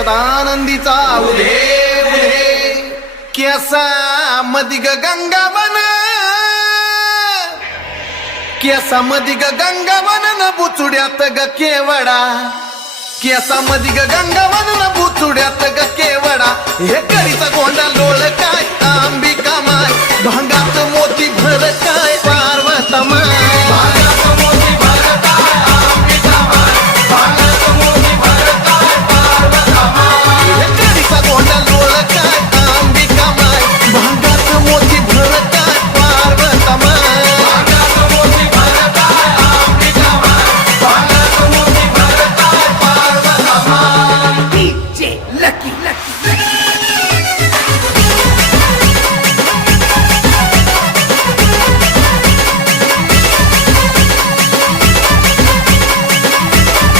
सदानंदीचा उदे उदे केसा मदिग गंगावन केसा मदिग गंगावन न बुचुड्यात ग केवडा केसा मदिग गंगावन न बुचुड्यात ग केवडा हे करीचा गोंडा लोळ काय अंबिका माय भांगात मोती भर काय पार्वता माय